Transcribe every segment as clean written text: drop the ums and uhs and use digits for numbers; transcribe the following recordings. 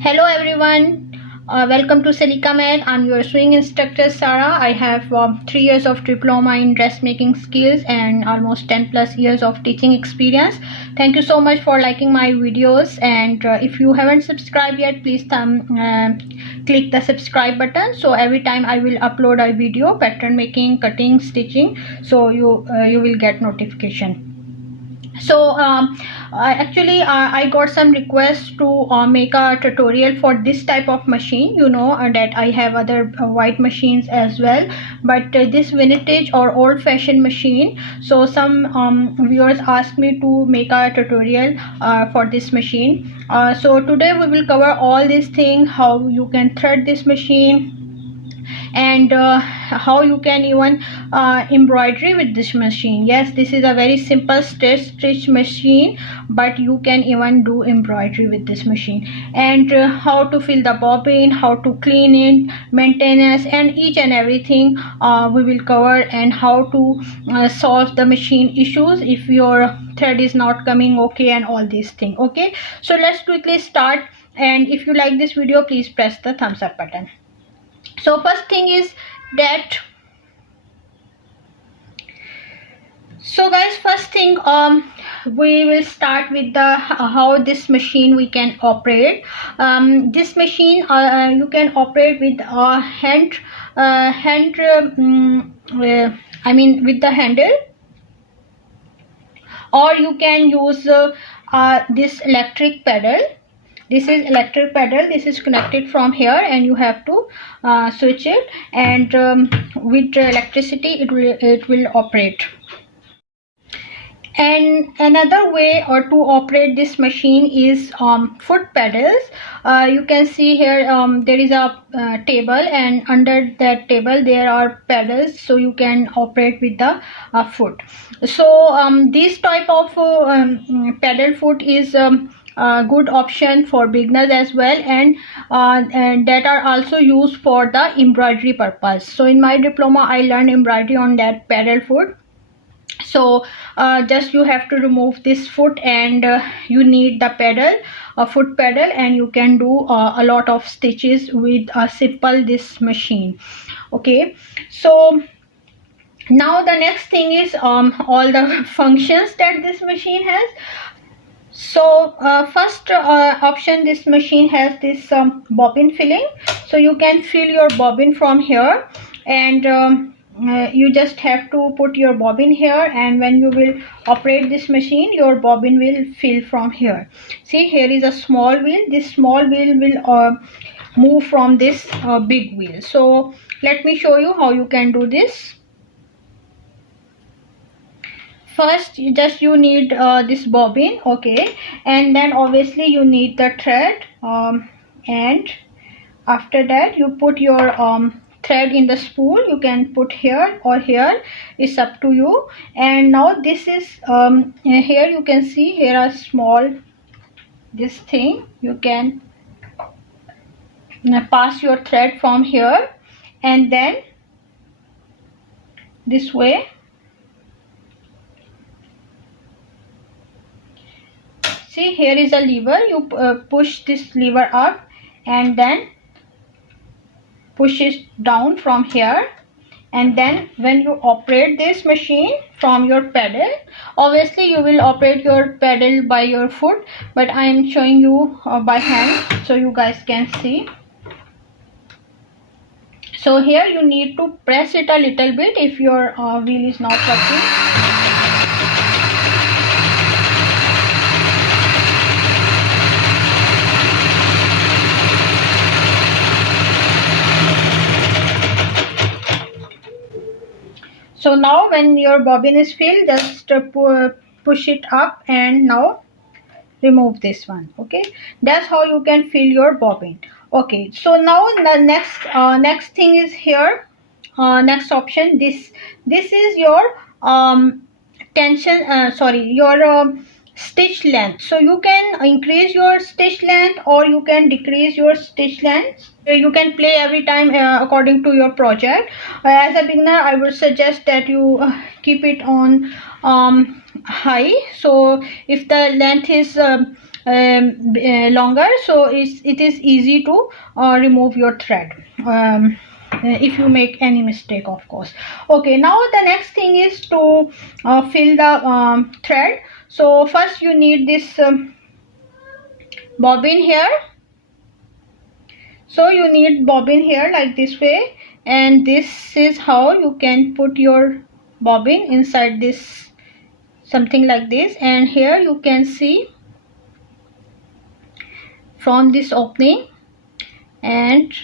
Hello everyone, welcome to Salika Med. I'm your swing instructor Sara. I have 3 years of diploma in dressmaking skills and almost 10 plus years of teaching experience. Thank you so much for liking my videos, and if you haven't subscribed yet, please click the subscribe button, so every time I will upload a video, pattern making, cutting, stitching, so you will get notification. So I got some requests to make a tutorial for this type of machine. That I have other white machines as well, but this vintage or old-fashioned machine, so some viewers asked me to make a tutorial for this machine. So today we will cover all these things: how you can thread this machine, and how you can even embroidery with this machine. Yes, this is a very simple stitch machine, but you can even do embroidery with this machine. And how to fill the bobbin, how to clean it, maintenance, and each and everything we will cover, and how to solve the machine issues if your thread is not coming okay, and all these things. Okay, so let's quickly start, and if you like this video, please press the thumbs up button. So first thing is that, so guys, first thing we will start with the how this machine we can operate. This machine you can operate with a hand with the handle, or you can use this electric pedal. This is electric pedal. This is connected from here, and you have to switch it, and with electricity it will operate. And another way or to operate this machine is foot pedals. You can see here there is a table, and under that table there are pedals, so you can operate with the foot. So this type of pedal foot is a good option for beginners as well, and that are also used for the embroidery purpose. So in my diploma I learned embroidery on that pedal foot. So just you have to remove this foot, and you need the pedal, a foot pedal, and you can do a lot of stitches with a simple this machine. Okay, so now the next thing is all the functions that this machine has. So first option, this machine has this bobbin filling, so you can fill your bobbin from here, and you just have to put your bobbin here, and when you will operate this machine, your bobbin will fill from here. See, here is a small wheel. This small wheel will move from this big wheel. So let me show you how you can do this. First you need this bobbin, okay, and then obviously you need the thread, and after that you put your thread in the spool. You can put here or here, it's up to you. And now this is here you can see here are small this thing. You can pass your thread from here, and then this way. See, here is a lever. You push this lever up, and then push it down from here, and then when you operate this machine from your pedal, obviously you will operate your pedal by your foot, but I am showing you by hand so you guys can see. So here you need to press it a little bit if your wheel is not working. So now when your bobbin is filled, just push it up, and now remove this one. Okay, that's how you can fill your bobbin. Okay, so now the next thing is here. Next option, this is your stitch length. So you can increase your stitch length, or you can decrease your stitch length. You can play every time according to your project. As a beginner, I would suggest that you keep it on high. So if the length is longer, so it is easy to remove your thread if you make any mistake, of course. Okay, now the next thing is to fill the thread. So first you need this bobbin here. So you need bobbin here like this way, and this is how you can put your bobbin inside this, something like this. And here you can see from this opening and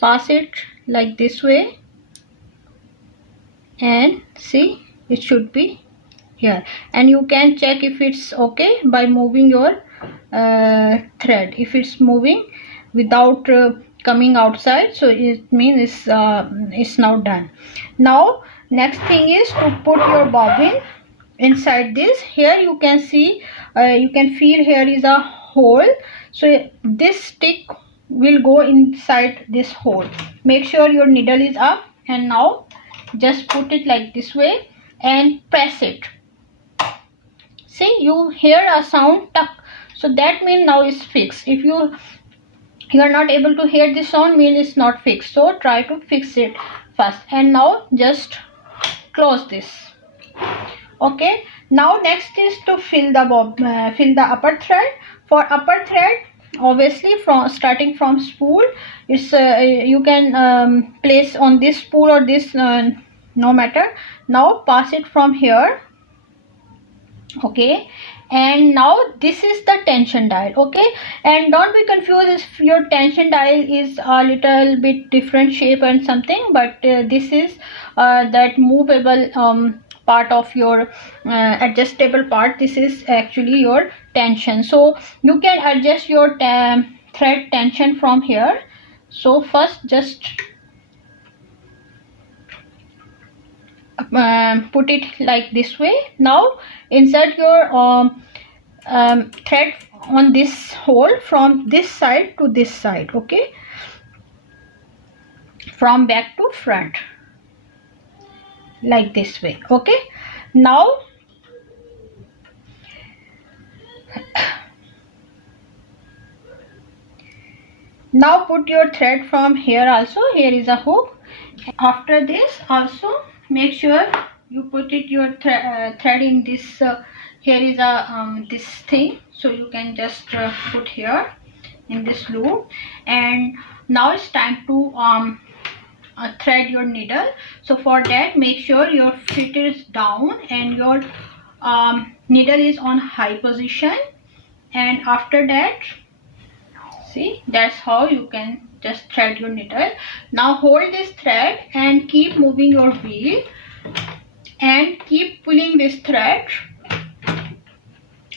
pass it like this way, and see, it should be here. And you can check if it's okay by moving your thread. If it's moving without coming outside, so it means it's now done. Now next thing is to put your bobbin inside this. Here you can see, you can feel here is a hole, so this stick will go inside this hole. Make sure your needle is up, and now just put it like this way and press it. See, you hear a sound tuck, so that means now it's fixed. If you are not able to hear this sound, means it's not fixed, so try to fix it first. And now just close this. Okay, now next is to fill the upper thread. For upper thread, obviously from starting from spool, it's you can place on this spool or this, no matter. Now pass it from here. Okay, and now this is the tension dial. Okay, and don't be confused if your tension dial is a little bit different shape and something, but this is that movable part of your adjustable part. This is actually your tension, so you can adjust your thread tension from here. So first just put it like this way. Now insert your thread on this hole from this side to this side. Okay, from back to front like this way. Okay, now put your thread from here also. Here is a hook. After this also make sure you put it your thread in this here is a this thing, so you can just put here in this loop. And now it's time to thread your needle. So for that, make sure your feet is down and your needle is on high position. And after that, see, that's how you can just thread your needle. Now hold this thread and keep moving your wheel and keep pulling this thread,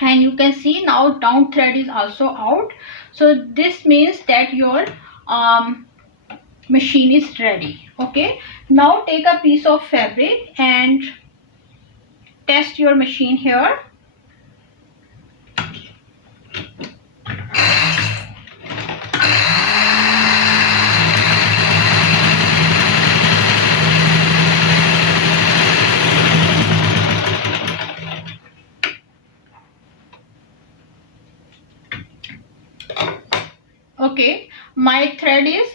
and you can see now down thread is also out. So this means that your machine is ready. Okay, now take a piece of fabric and test your machine here. Okay, my thread is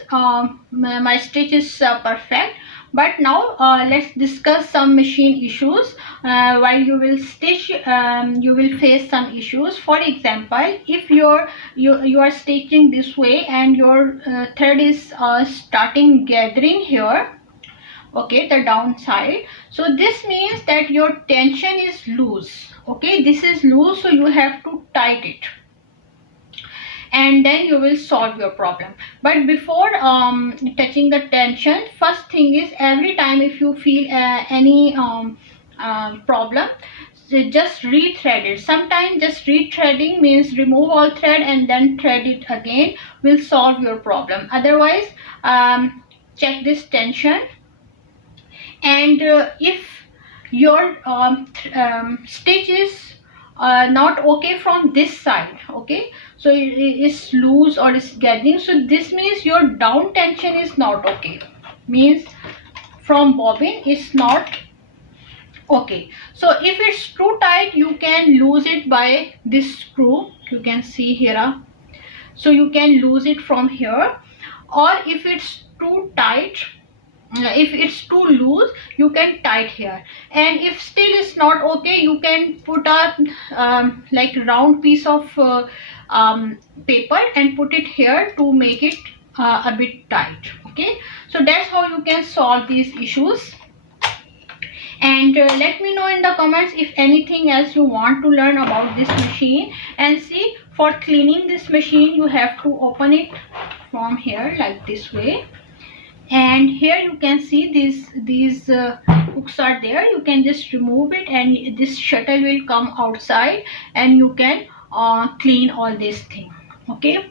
my stitch is perfect. But now let's discuss some machine issues. While you will stitch, you will face some issues. For example, if you are stitching this way and your thread is starting gathering here, okay, the downside, so this means that your tension is loose. Okay, this is loose, so you have to tighten it, and then you will solve your problem. But before touching the tension, first thing is, every time if you feel any problem, so just re-thread it. Sometimes just re-threading means remove all thread and then thread it again will solve your problem. Otherwise, check this tension. And if your stitch is not okay from this side, okay, so it is loose or is gathering, so this means your down tension is not okay, means from bobbin is not okay. So if it's too tight, you can lose it by this screw. you can see here. So you can lose it from here, or if it's too tight, if it's too loose, you can tight here. And if still it's not okay, you can put a like round piece of paper and put it here to make it a bit tight. Okay, so that's how you can solve these issues. And let me know in the comments if anything else you want to learn about this machine. And see, for cleaning this machine, you have to open it from here like this way, and here you can see these hooks are there. You can just remove it and this shuttle will come outside, and you can clean all these things. Okay,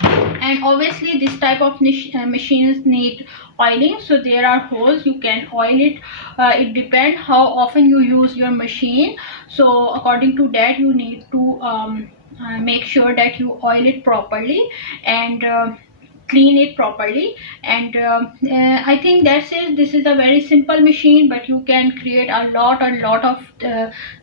and obviously this type of machines need oiling, so there are holes. You can oil it. It depends how often you use your machine, so according to that you need to make sure that you oil it properly and clean it properly. And I think that's it. This is a very simple machine, but you can create a lot of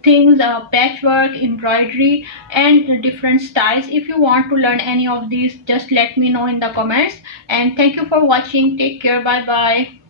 things, patchwork, embroidery, and different styles. If you want to learn any of these, just let me know in the comments. And thank you for watching. Take care. Bye bye.